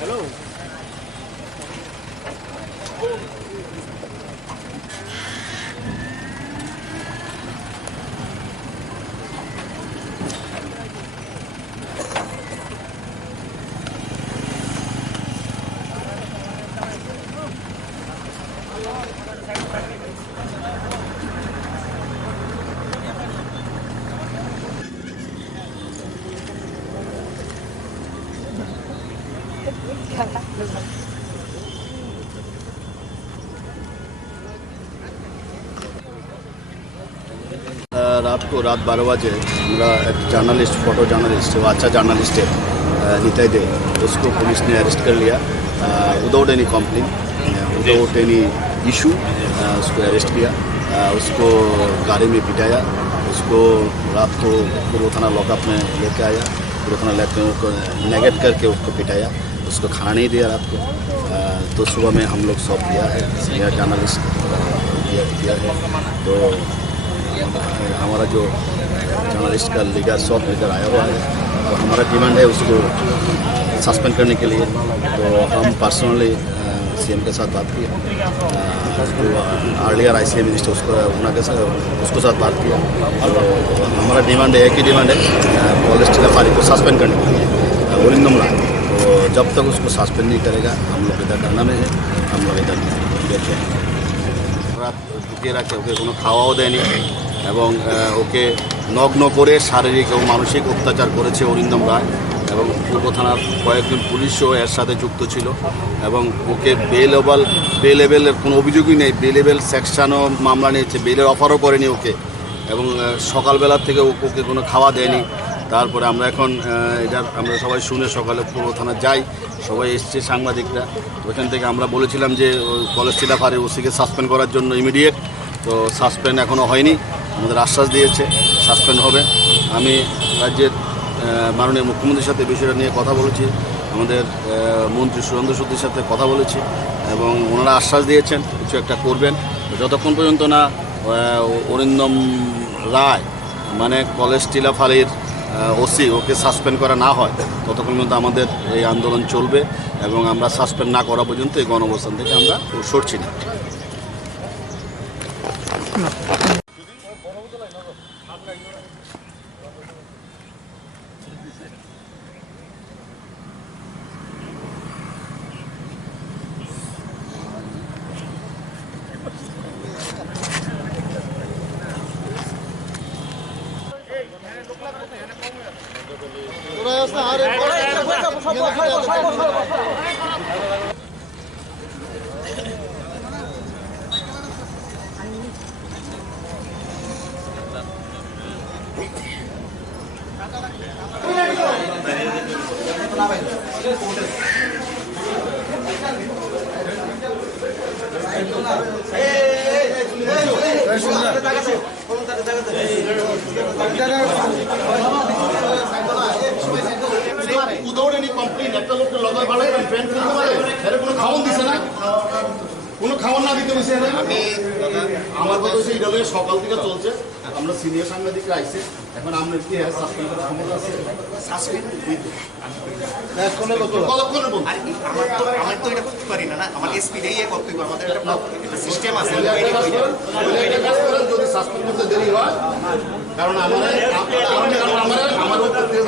Hello. रात 12 बजे हमारा एक जर्नलिस्ट फोटो जर्नलिस्ट वो अच्छा जर्नलिस्ट है निताई दे, उसको पुलिस ने अरेस्ट कर लिया without any complain without any issue. उसको अरेस्ट किया, उसको गाड़ी में पिटाया, उसको रात को पूर्व थाना लॉकअप में लेके आया, पूर्व थाना लेके उसको नेगेट करके उसको पिटाया, उसको खाना नहीं दिया रात को। तो सुबह में हम लोग सौंप दिया है, सीनियर जर्नलिस्ट दिया है। तो हमारा जो जर्नलिस्ट का लीडर सब लीडर आया हुआ है, तो हमारा डिमांड है उसको सस्पेंड करने के लिए। तो हम पर्सनली सीएम के साथ बात किया, अर्लियर आईसीएम मिनिस्टर उसको साथ बात किया। तो हमारा डिमांड है, एक ही डिमांड है, कॉलेज टिलाफारी को सस्पेंड करने के लिए ओरिंदम राय। तो जब तक उसको सस्पेंड नहीं करेगा हम लोग इधर धरना में है, हम लोग इधर बैठे हैं। রাত ঢুকিয়ে রাখে, ওকে কোনো খাওয়াও দেয়নি এবং ওকে নগ্ন করে শারীরিক এবং মানসিক অত্যাচার করেছে অরিন্দম রায়। এবং পূর্ব থানার কয়েকজন পুলিশও এর সাথে যুক্ত ছিল এবং ওকে বেলেবেলের কোনো অভিযোগই নেই, বেলেবেল সেকশনও মামলা নিয়েছে, বেলের অফারও করেনি ওকে। এবং সকালবেলার থেকে ওকে কোনো খাওয়া দেয়নি। তারপরে আমরা এখন আমরা সবাই শুনে সকালে পূর্ব থানা যাই, সবাই এসছে সাংবাদিকরা। ওখান থেকে আমরা বলেছিলাম যে কলেজ টিলাফারি ওসিকে সাসপেন্ড করার জন্য ইমিডিয়েট। তো সাসপেন্ড এখনও হয়নি, আমাদের আশ্বাস দিয়েছে সাসপেন্ড হবে। আমি রাজ্যের মাননীয় মুখ্যমন্ত্রীর সাথে বিষয়টা নিয়ে কথা বলেছি, আমাদের মন্ত্রী সুরেন্দ্র সূতির সাথে কথা বলেছি এবং ওনারা আশ্বাস দিয়েছেন কিছু একটা করবেন। যতক্ষণ পর্যন্ত না অরিন্দম রায় মানে কলেজ টিলাফারির ওসি ওকে সাসপেন্ড করা না হয় ততক্ষণ পর্যন্ত আমাদের এই আন্দোলন চলবে এবং আমরা সাসপেন্ড না করা পর্যন্ত এই গণঅবস্থান থেকে আমরা সরছি না। উদৌড়ে নি কমপ্লেন একটা লোককে লগায় ভাড়া করে ফ্যান ফেলতে পারে, এর কোনো খাওয়ান দিছে না, কোনো খাওয়ান না দিতে হয়েছে। আমি আমার কথা হচ্ছে এটা সকাল থেকে চলছে, আমরা সিনিয়র সাংবাদিকরা আইছে, এখন আমরা কি সাসপেন্ড করার ক্ষমতা আছে? সাসপেন্ড কতক্ষণের বলতে আমার তো এটা করতে পারি না, আমার এসপি দিয়ে করতে হবে, আমাদের একটা সিস্টেম আছে। যদি সাসপেন্ড করতে দেরি হয়, কারণ আমার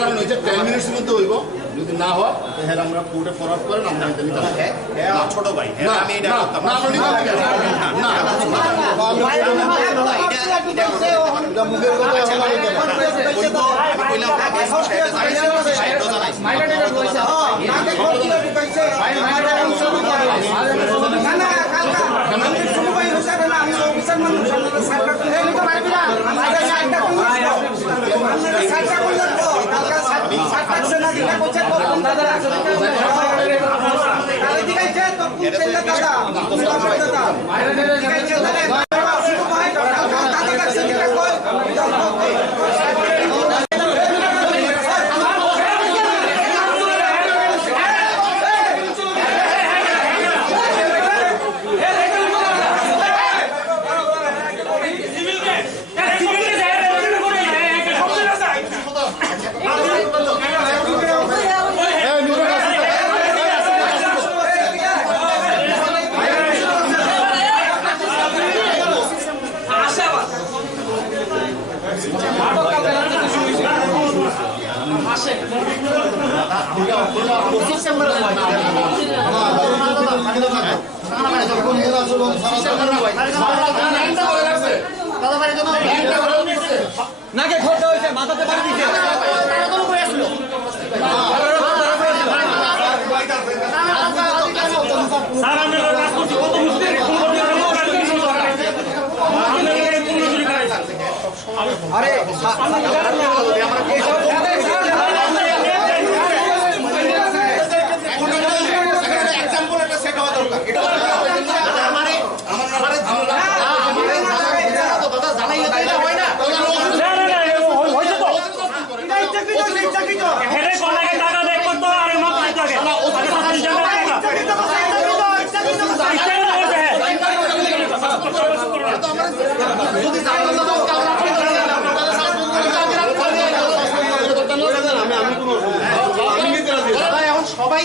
জানেন ওই যে 10 মিনিটের মধ্যে হইব যদি না হয় তাহলে আমরা কোর্টে ফরওয়ার্ড করেন আমরা এটা নিতে পারি ছোট ভাই আমি এটা করতাম না আপনি নিতে না এটা মুখের কথা আমি কইলাম মাইনাটা কইছে না দেখো কি কইছে মাইনাটা শুরু করে না না কালকা আমি শুরু ভাই হোসেন না আমি অফিসার মানুষ সরকার থেকে নিতে পারবি না আমাদের একটা আমরা সাইডটা করব কালকা সাইডটা না দিলে কোচে করব দাদা কালে দিগাইছে তো কুতেল দাদা দাদা মাইনাটা দিগাইছে দাদা শুরু ভাই কালকা দাদা কাছে দিলে কই নাকে ঘটতে হয়েছে মাথাতে পানি দিচ্ছে আরে সবাই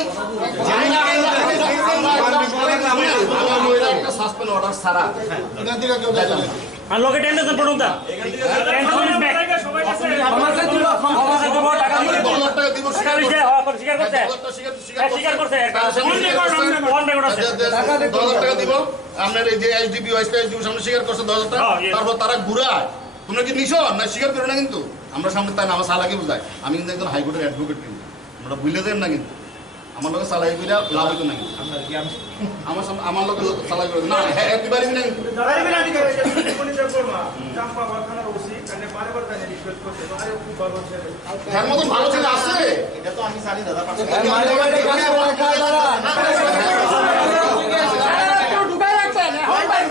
সাসপেন্ড অর্ডার ছাড়া আর লোকে টেন্ডেশন পড়ুন দা টেন্ডেশন ইজ ব্যাক আমার কাছে দিব টাকা দিব স্বীকার করতে স্বীকার করতে অন রেকর্ড আছে টাকা দিব আপনার এই যে এসডিপি ওয়াইসপি সামনে স্বীকার করছে 10,000 টাকা তারপর তারা ঘুরায় তোমরা কি নিছো না স্বীকার করো না কিন্তু আমরা সামনে তাই আমার সালাকে বুঝাই আমি কিন্তু একজন হাইকোর্টের অ্যাডভোকেট কিন্তু আমরা ভুলে দেন না কিন্তু আমার লোক সালাই কইরা লাভ হইতো না কিন্তু আমার লোক সালাই করে না একটু পারিবি না কিন্তু পারিবি না ঠিক আছে কোনি যে করবা জাম্পা বাখানার ওসি কানে বারবার কানে রিকোয়েস্ট করতে তো আরে খুব ভালো ছেলে এর মত ভালো ছেলে আছে এটা তো আমি জানি দাদা পাশে ঢুকাই রাখছেন হয় ভাই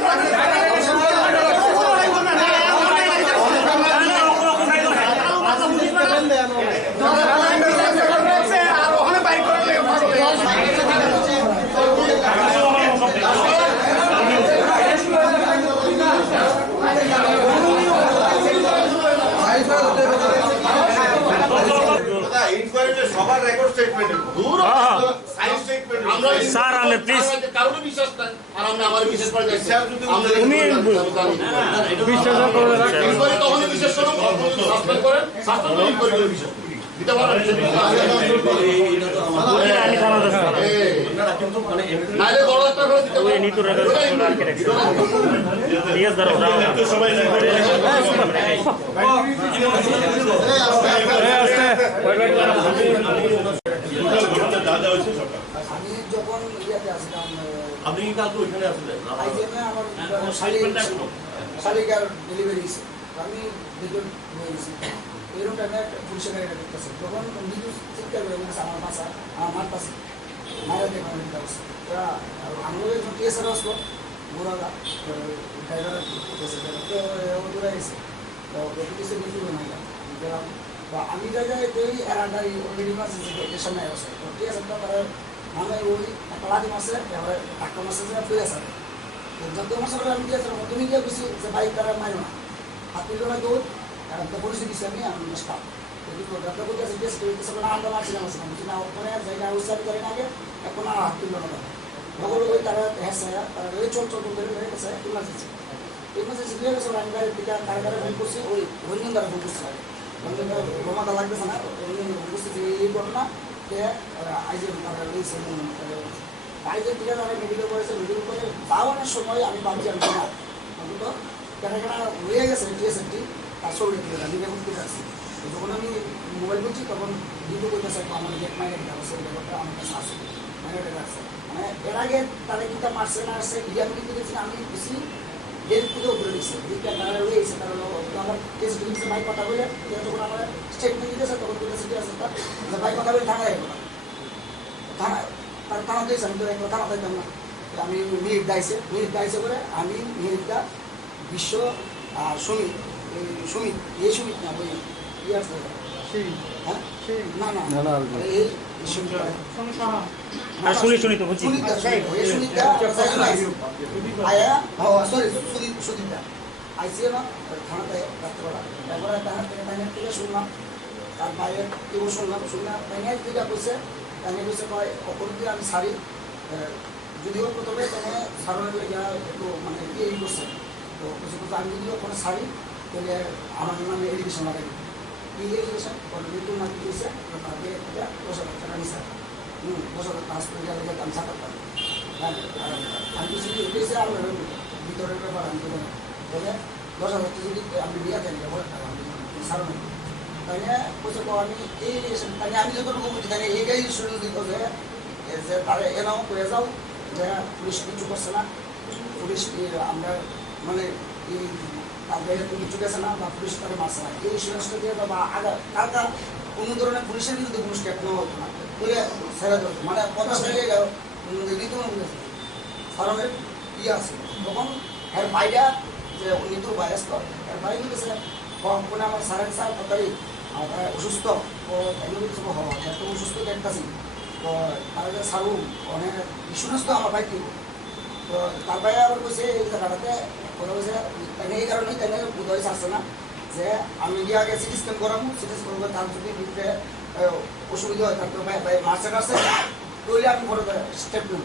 সবার রেকর্ড স্টেটমেন্ট দূর সাইন স্টেটমেন্ট আমরা স্যার আমি প্লিজ কারণে বিশ্বাস না আর আমরা আমার বিশ্বাস করে যাচ্ছি আমরা তুমি বিশ্বাস করে রাখেন ইনকোয়ারি তখন বিশ্বাস করুন সাসপেন্ড করেন সাসপেন্ড করে বিশ্বাস দিতে পারেন আমি থানা দছ আপনারা কিন্তু মানে নাইলে বড় একটা করে দিতে ওই নিতু রেকর্ড রাখে রাখছি ঠিক আছে দাঁড়াও দাঁড়াও সবাই আমি যখন ইয়াতে আসলাম আপনি কি কালকে ওইখানে আসলেন আমার শালিকার ডেলিভারি আমি দুজন হয়ে গেছি এরকম টাইমে একটা পুলিশের গাড়িটা দেখতেছে তখন নিউজ চিৎকার করে বলেছে আমার পাশা আমার পাশে মারা দেখে ওরা আমরা যখন টিএসআর আসলো ঘোরালা ড্রাইভার তো ঘুরে গেছে তো কিছু কিছু গেলাম তো আমি যাই তুই এরান্ডার অলরেডি মাছ সামনে আসে তো টিএসআরটা তারা মানে ওই পালাদি মাসে এবার টাকা মাসে যে তুই আসে যত মাস আমি টিএসআর তুমি গিয়ে বেশি যে বাইক তারা মারো না হাত তুলো না দৌড় কারণ তো পরিস্থিতি আমি স্টাফ ডাক্তার বলতে আছে টেস্ট করে না আমরা মারছিলাম না ওখানে জায়গা উৎসাহ করেন আগে এখন আর হাত তুলো না লগর ওই তারা হেসে তারা ওই চল করে গেছে ইমার্জেন্সি দিয়ে গেছে আমি গাড়ি থেকে তার গাড়ি ফোন করছি ওই হরিণ দ্বারা ফোন করছি বোমাটা লাগতেছে না যে এই ঘটনা আইজে তারা রয়েছে আইজের দিকে তারা মেডিকেল করেছে মেডিকেল করে যাওয়ানোর সময় আমি ভাবছি আমি না অন্তত কেনা রয়ে গেছে টিএসএফটি তার শরীরে দিয়ে আমি এখন ঠিক আছি যখন আমি মোবাইল করছি তখন ভিডিও করতেছে আমার গেট মাইনের ব্যবস্থা এই ব্যাপারটা আমার কাছে আসে মাইনেটা রাখছে মানে এর আগে তারা কিতা মারছে না আসছে এটা আমি কিন্তু দেখছি আমি বেশি এর থেকেও বলে দিচ্ছি যেটা তারা রয়েছে তারা আমার কেস দিচ্ছে ভাই কথা বলে যখন আমার স্টেটমেন্ট দিতেছে তখন বলেছে কি আছে যে ভাই কথা বলে থানায় যাবো থানা তার থানা দিয়েছে আমি তো একটা থানা পাইতাম না আমি মিনিট দাইছে করে আমি মিনিটটা বিশ্ব সমিত সমিত এই সমিত না ওই ইয়ে আছে হ্যাঁ না না না এই শুনি তো বুঝছি আইসিএ না থানাতে রাত্রেবেলা তারপরে তাদের থেকে শুনলাম তার বাইরে কেউ শুনলাম তাই যেটা বলছে তাই বলছে কয় অপরদিকে আমি সারি যদিও প্রথমে তাই সারানোর একটু মানে এই করছে তো আমি যদিও ওখানে সারি তাহলে আমার মানে এডুকেশন লাগাই কি এডুকেশন মৃত্যুর নাকি দিয়েছে তাকে 10,000 টাকা নিছে 10,000 হাসপাতালে গেলে আমি ছাড়তাম হ্যাঁ আমি কিছু এসে আমার ভিতরের ব্যাপার আমি বলে 10,000 যদি আপনি নিয়ে দেন আমি সারানো তাই বলছে আমি এই এডুকেশন তাই আমি যতটুকু বুঝি তাই এইটাই শুরু দিত যে তারা এনাও করে যাও যে পুলিশ কিছু করছে না পুলিশ আমরা মানে এই তাদের কিছু গেছে না বা পুলিশ তারা মারছে না এই ইন্স্যুরেন্সটা দিয়ে বা কালকা কোনো ধরনের পুলিশের বিরুদ্ধে কোনো স্টেপ নেওয়া হতো না বলে ছেড়ে দিত মানে 50 টাকা গেল নিত ফার্মের ইয়ে আছে তখন এর বাইরে যে উনি তো বাইরে এর বাইরে গেছে কোনো আমার সাড়ে 4 তারিখ অসুস্থ তো এগুলো কিছু হওয়া এত অসুস্থ দেখতেছি তো তারা সারু অনেক ইন্স্যুরেন্স তো আমার বাইক তো তার বাইরে আবার বলছে এই জায়গাটাতে কথা বলছে তাই এই কারণেই তাই বোধহয় আসছে না যে আমি গিয়ে আগে সিটি স্ক্যান করাবো সিটি স্ক্যান করে তার যদি ভিতরে অসুবিধা হয় তারপরে মার্চে কাছে তৈরি আমি বড় স্টেপ নিই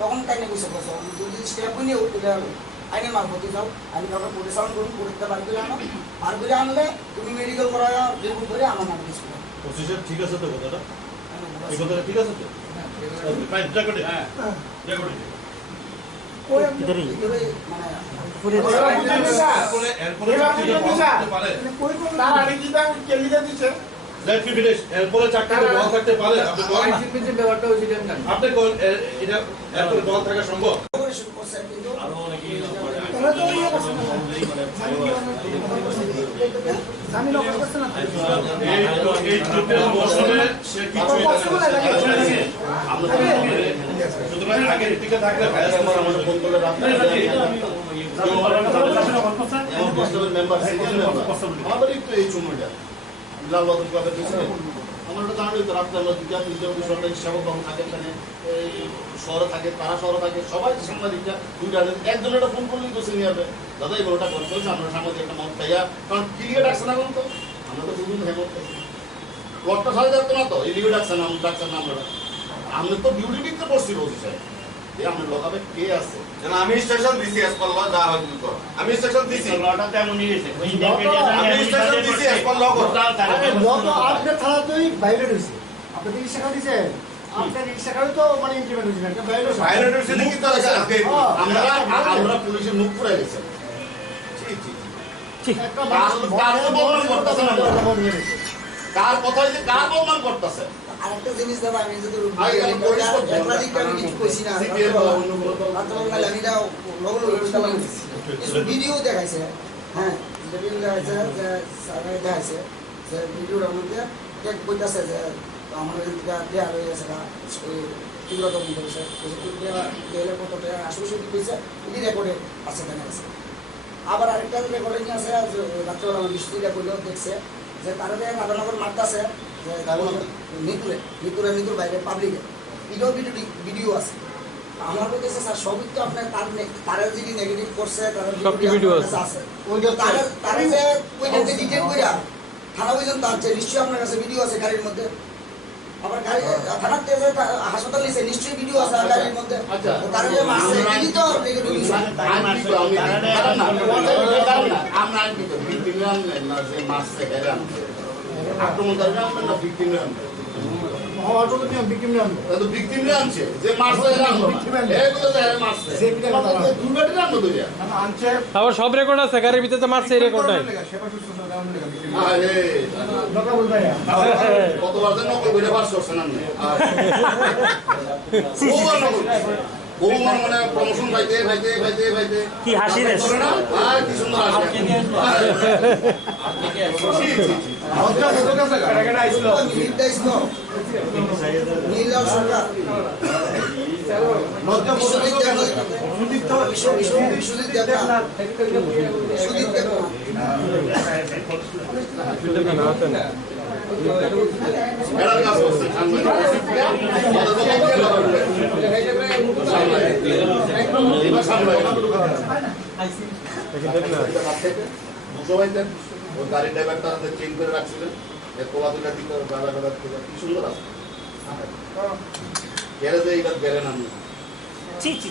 তখন তাই নিয়ে বুঝতে পারছো যদি স্টেপ নিয়েও তাহলে আইনের মারফতে যাও আইনি কাউকে পরিচালন করুন পরীক্ষা বার করে আনো বার করে আনলে তুমি মেডিকেল করা রিপোর্ট করে আমার নাম কিছু প্রসিজার ঠিক আছে তো কথাটা এই কথাটা ঠিক আছে তো ফাইন রেকর্ড হ্যাঁ রেকর্ড এরপরে চাকরিতে বল থাকতে পারে আপনি এরপরে বল থাকা সম্ভব আরো অনেকেই এই টোটাল মৌসুমে সে সুতরাং আগের দিকে থাকলে আমাদের ফোন করে রাখতে আমাদের একটু এই সময়টা লাল বাদল ক্লাবের পিছনে আমার ওটা জানাই তো রাত্রে আমরা সরকারি সেবক বাবু থাকে এখানে এই শহরে থাকে তারা শহরে থাকে সবাই সাংবাদিকরা দুইটা একজনের একটা ফোন করলেই তো সিনিয়রবে দাদা এই বড়টা করতে হচ্ছে আমরা সাংবাদিক একটা মত খাইয়া কারণ ক্লিয়ার ডাকছে না এখন তো আমরা তো দুদিন হেমত লটটা সাড়ে যাচ্ছে না তো এই লিগে ডাকছে না ডাকছেন না আমরা তো ডিউটি দিতে পড়ছি রোজ স্যার আমরা লোকাবে কে আছে আমি স্টেশন দিছি এস পাল্লা যা হয় তুমি করো আমি স্টেশন দিছি লটা তেমনই হয়েছে আমি স্টেশন দিছি এস পাল্লা করো যত আপনার থানাতেই বাইরে রয়েছে আপনি কি রিক্সা গাড়ি দিয়েছেন আপনার রিক্সা গাড়ি তো মানে ইমপ্লিমেন্ট হয়েছে না বাইরে বাইরে রয়েছে কি তো আজকে আমরা পুলিশের মুখ পুরাই গেছে একটা কার কথাই যে কার বলমান করতেছে আরেকটা জিনিস দাদা আমি যদি ভিডিও দেখাইছে হ্যাঁ ভিডিও দেখাইছে যে দেখাইছে যে ভিডিওটার মধ্যে বলতেছে যে আমাদের দেয়া হয়ে গেছে তীব্র দমন করেছে কত টাকা আশেপাশে দিয়েছে এটি রেকর্ডে আছে দেখা গেছে আবার আরেকটা রেকর্ডিং আছে রাত্রেবেলা বৃষ্টিটা করলেও দেখছে যে তারা যে রাধানগর মারতেছে নিতুর বাইরে পাবলিকে এটাও ভিডিও আছে আমার কাছে স্যার সবই তো আপনার তারা যদি নেগেটিভ করছে ভিডিও আছে তারা যে ওইটাতে ডিটেল করে থানা পর্যন্ত আছে নিশ্চয়ই আপনার কাছে ভিডিও আছে গাড়ির মধ্যে আবার গাড়ি থানাতে যে হাসপাতাল নিছে নিশ্চয়ই ভিডিও আছে গাড়ির মধ্যে তারা যে মারছে এই তো আমরা আক্রমণকারীরা আনবেন না ভিকটিমরা আনবেন? হওয়ার জন্য তুমি বিক্রিম আনবে এটা তো ভিকটিমরা আনছে, যে মারছে এরা আনলো না। এগুলো তো এরা মারছে। দুর্ঘটনা আনলো তো এরা। আবার সব রেকর্ড আছে গাড়ির ভিতরে মারছে এই রেকর্ড নাই আরে, লোকা বলবে কতবার যেন নকল করে পাস করছেন আপনি। বহুবার নকল। বহুবার মানে প্রমোশন পাইতে পাইতে পাইতে পাইতে। কি হাসি রে? আর কি সুন্দর হাসি। ছি, ছি, ছি। নীল সরকার সুদীপ দেবনাথ এরা কাজ করছেন সাংবাদিক। এবার সাংবাদিক। বুঝতে পারছেন? ওই গাড়ির ড্রাইভারটা চেঞ্জ করে রাখছিলেন, এর তোলা তুলা দিকে গাড়া গাড়া থেকে কি সুন্দর আছে। গ্যারেজে এইবার গেলেন আপনি। ছি ছি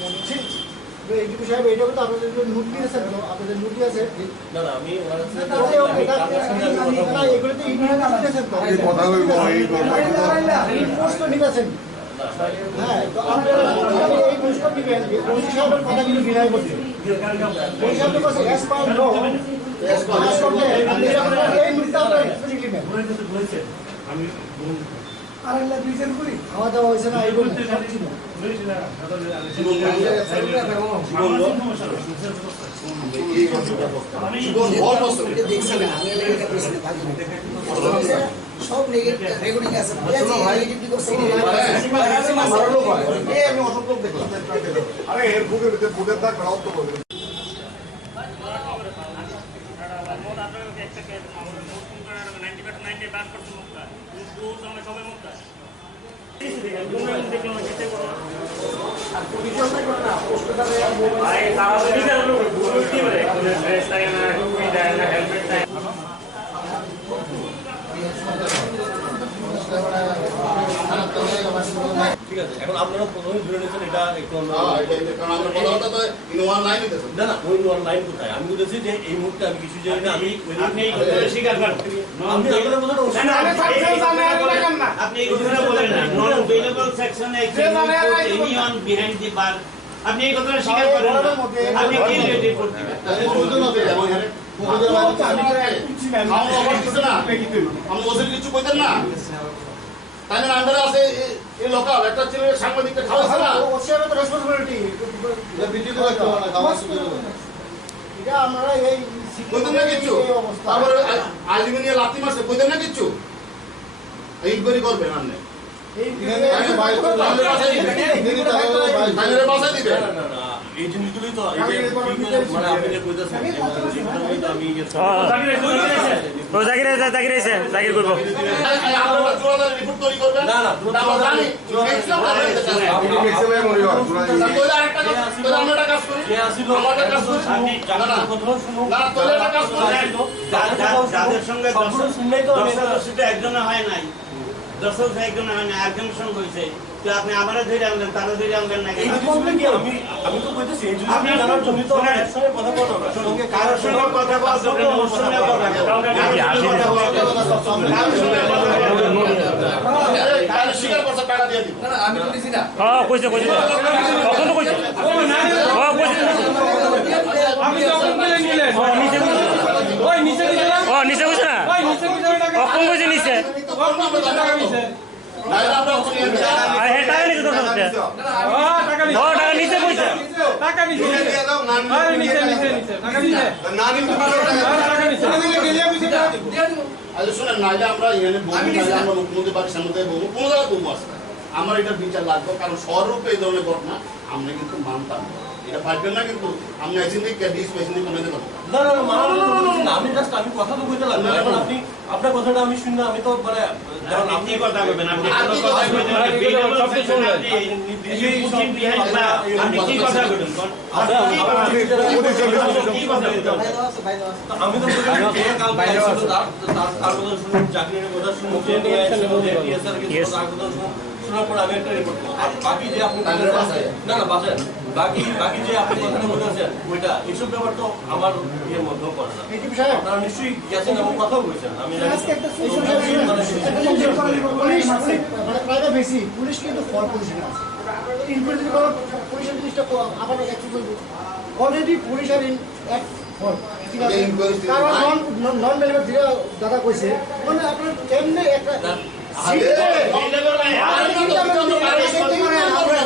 এইটুকু সাহেব এইটা তো আপনাদের নোট দিয়েছেন তো আপনাদের নোট আছে না না আমি ওনার এগুলো তো ইন্ডিয়া দিয়েছেন তো কথা বলব এই পোস্ট তো ঠিক আছেন হ্যাঁ তো আপনারা এই পোস্ট দিবেন ওসি সাহেবের কথা কিন্তু বিনয় করছে ওসি সাহেব তো এস পার নো এস পার এই নোটটা আপনারা স্পেসিফিকলি নেন আমি আরেকটা বিচার করি খাওয়া দাওয়া হয়েছে না এইগুলো সব ছিল দেখছি না আমি এটা পেছনে থাকি সব রেকর্ডিং আছে আমি অসম্ভব দেখলাম। আরে এর বুকের ভিতরে বুকের দাগ রাউত করবে। ঠিক আছে এখন আপনারা প্রথমে ধরে নিয়েছেন এটা একটু কারণ আমরা কথাবার্তা তো ইনোভার লাইন দিতেছেন। না না ওই লাইন কোথায় আমি বলেছি যে এই মুহূর্তে আমি কিছু জানি না আমি আপনি এই কথাটা স্বীকার করেন আমি আপনাদের মতো আপনি এই কথাটা বলেন না non bailable section anyone behind the bar আপনি এই কথাটা স্বীকার করেন না আপনি কি রিপোর্ট দিবেন আমি ওদের কিছু কইতেন না তাদের আন্ডারে আছে এই লোকাল একটা ছেলে সাংবাদিকটা খাওয়াছে না ওসি সাহেবের তো রেসপন্সিবিলিটি এটা আমরা এই কইতেন না কিছু তারপরে আলুমিনিয়াম লাথি মারছে কইতেন না কিছু ইনকোয়ারি করবেন আপনি বাসায় দিবেন না না এই জিনিসগুলোই তো মানে আপনি যে কইতেছেন আমি ও জাকির আছে জাকির করব আপনারা জোরাদার রিপোর্ট তৈরি করবেন না না আমরা জানি আপনি ম্যাক্সিমাম মনে হয় তাহলে আরেকটা কাজ তাহলে আমরা একটা কাজ করি কে আসিল আমরা কাজ করি আপনি না না কথা শুনুন না তাহলে একটা কাজ করি যাদের সঙ্গে সম্পূর্ণ শুনলেই তো আমি সেটা একজনে হয় নাই দর্শক একজনে হয় না একজনের সঙ্গে হয়েছে তো আপনি আবার ধরে আনলেন তারা ধরে আনলেন না এই জিনিসগুলো কি আমি তো কইতেছি এই জিনিসগুলো জানার জন্য তো আমরা একসঙ্গে কথা বলতে হবে সঙ্গে কারোর সঙ্গে কথা বলার জন্য ওর সঙ্গে কথা তাহলে স্বীকার করছে টাকা দিয়ে দিব না আমি বলেছি না হ্যাঁ কইছে কখন তো কইছে হ্যাঁ কইছে আপনি যখন বলে নিলেন ওই নিচে দিলেন ও নিচে কইছে না ওই নিচে দিলেন কখন কইছে নিচে টাকা নিচে আর হে টাকা নিচে দর্শক হচ্ছে টাকা নিচে ও টাকা নিচে কইছে টাকা নিচে আরে নিচে টাকা নিচে না নিম টাকা নিচে আরে শুনেন নাইলে আমরা এখানে বলবো নাইলে আমরা মুখ্যমন্ত্রী বাড়ির সামনে থেকে বলবো কোনো জায়গায় বলবো আসতে আমার এটা বিচার লাগবে কারণ স্বরূপে এই ধরনের ঘটনা আমরা কিন্তু মানতাম না। এটা পারবেন না কিন্তু আমরা একদিন থেকে ডিস পেশেন্ট কমে দিলাম না না না আমি জাস্ট আমি কথা তো কইতে লাগলাম এখন আপনি আপনার কথাটা আমি শুনি না আমি তো মানে যখন আপনি কথা বলবেন আপনি আপনি কথা বলবেন আপনি কি কথা বলবেন আমি তো কাল তার কথা শুনুন চাকরির কথা শুনুন যে নিয়ে আসলো যে টিএসআর কে তার কথা শুনুন শোনার পর আমি একটা রিপোর্ট করব আর বাকি যে আপনি বাসায় না না বাসায় বাকি যে আপনি কথাটা বলেছেন ওইটা এইসব ব্যাপার তো আমার ইয়ের মধ্যেও পড়ে না। এটিএম সাহেব আপনারা নিশ্চয়ই গেছেন এবং কথাও বলছেন। আমি জানি পুলিশ মানে প্রাইভেট বেশি পুলিশ কিন্তু ফল পজিশনে আছে ইনকোয়ারি করার পুলিশের জিনিসটা আবার একটু বলবো অলরেডি পুলিশ আর এক ফল ঠিক আছে কারণ নন ডেলিভারি দিয়ে দাদা কইছে মানে আপনার কেমনে একটা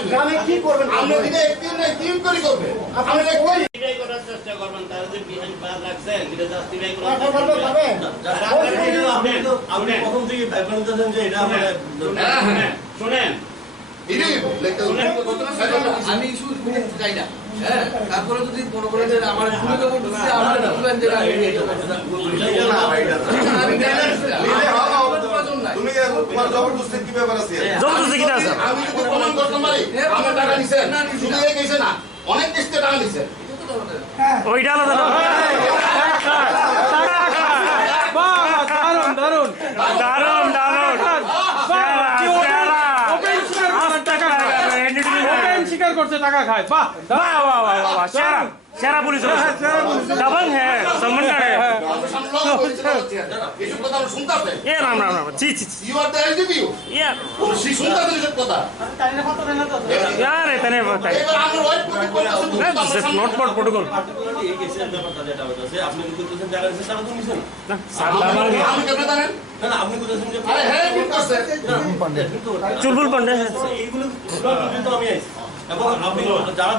গ্রামে কি করবেন আমরা দিনে একদিন না তিন করে করবে আপনারা কই justify করার চেষ্টা করবেন, তারা যে behind bar রাখছেন, এটা justify করার আপনি চেষ্টা বলবেন করবেন। আপনি প্রথম থেকে ব্যাপার দিতেছেন যে এটা আমাদের শুনেন, আমি শুধু চাই না হ্যাঁ তারপরে যদি মনে করেন যে আমার ভুলে তো বলতেছে আমার বলবেন যে তুমি তোমার জবরদস্তি কি ব্যাপার আছে জবরদস্তি কি আছে আমি যদি প্রমাণ করতে পারি আমার টাকা নিছেন শুধু এই কইছে না অনেক কিস্তি টাকা নিছেন ওইটা আলাদা না বাহ দারুন দারুন দারুন দারুন ওপেন স্বীকার করছে টাকা খায় বাহ বাহ বাহ বাহ বাহ সেরা সেরা পুলিশ ডাবল হ্যাঁ সম্মান করে এসব কথা আমরা শুনতে পাই এ Ram Ram Ram ji ji you are the এলজিপিউ ইয়া সি শুনতে পাই এসব কথা यार इतने बताइए এবার আমরা ওয়েট করতে दिस नॉट फॉर प्रोटोकॉल এই কেসের ব্যাপারটা যেটা হইতাছে আপনি কি করতেছেন জায়গা দিচ্ছেন তারা তো নিছেন আমি কেন জানেন না আমি করতেছেন যে আরে হ্যাঁ ঠিক আছে चुलबुल पंडे এইগুলো কিন্তু আমি আইছি এবং আপনি যারা